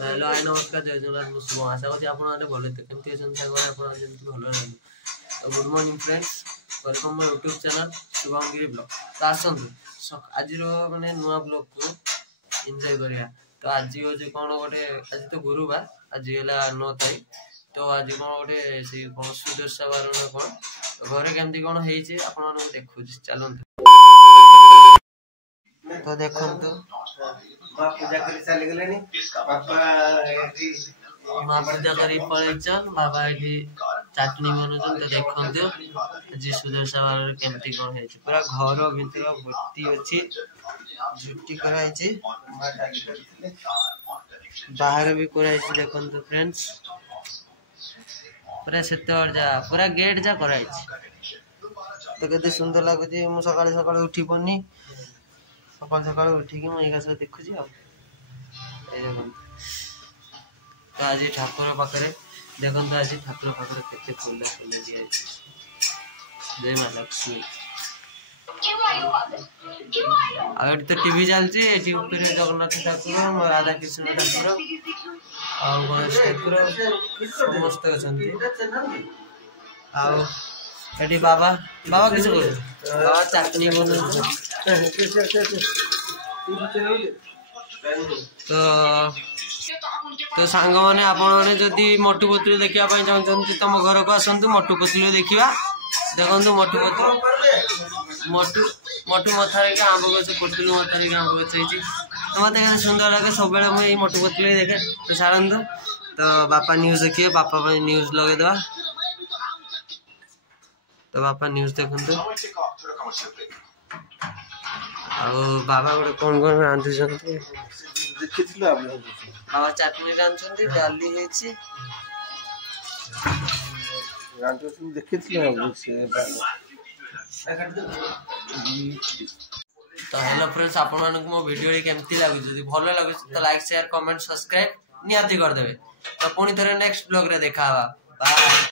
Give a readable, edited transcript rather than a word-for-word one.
Hello hi नमस्कार जय जगन्नाथ ମୁଁ ଶୁଭମ ଆଶା କରୁଛି ଆପଣମାନେ ଭଲ ଥିବେ କେମିତି ଅଛନ୍ତି ସାଙ୍ଗମାନେ ଆପଣ ଯେମିତି ଭଲ ରହିବେ good morning friends welcome my YouTube channel Shubham Giri blog तो आसନ୍ତୁ ଆଜିର ମାନେ ନୂଆ ବ୍ଲଗ କୁ एंजॉय करिया तो आज होजे कोन गोटे आज तो गुरुवार आज ହେଲା 9 तारीख तो आज कोन गोटे से कोन सुदर्शा बार ना कोन घरे केमती कोन हेइचे आपण मानू देखु चलंतु तो देखंतु पूजा कर चली गलेनी पापा माँ पूजा करी पळेचन बाबा की चटनी बनउछन तो देखंतु जी सुदर्शा बार केमती कोन हेइचे पूरा घर भीतर भर्ती अछि झुट्टी कराइछि बाहर भी कराइछि देखंतु फ्रेंड्स पूरा सेते और जा पूरा गेट जा कराइछि तो केते सुंदर लागुछि मु सकाळे सकाळे उठी पन्नी सकाळ सकाळ उठी कि मैं सब देखुछि आ तो आज ठाकुर पाखरे देखो तो आज ठाकुर पाखरे केते फूल दिया जय मां लक्ष्मी आगे तो टीवी चलती एटी ऊपर जगन्नाथ ठाकुर राधा कृष्ण ठाकुर और गणेश ठाकुर समस्त अछंती एटी बाबा बाबा किछ कर बाबा चटनी बन तो सांग माने आपण माने जदी मोटू पतलू देखिया पई चाहछंती तुम घर को आसंतु मोटू पतलू देखिबा देखंतु मोटू पतलू मोटू मोटू मथारे के आंब गछ पतलू मथारे के आंब गछ होईची तो मते केते सुंदर लागे सब बेले मु ई मोटू पतलू देखे तो छाड़ंतु तो बापा न्यूज़ देखिए बापा पई न्यूज़ लगे दवा तो बापा न्यूज़ देखंतु आ बाबा गोटे कोन कोन रांधु छंती देखिथिलो आप बाबा चटनी रांधुछंती डाली हेछि रांधु देखिथिलो आप से तो हेलो फ्रेंड्स आपण मानक मो वीडियो केमती लागु जदी भलो लागु तो लाइक शेयर कमेंट सब्सक्राइब नियाती कर देबे तो पुनी थरे नेक्स्ट ब्लॉग रे देखावा बाय।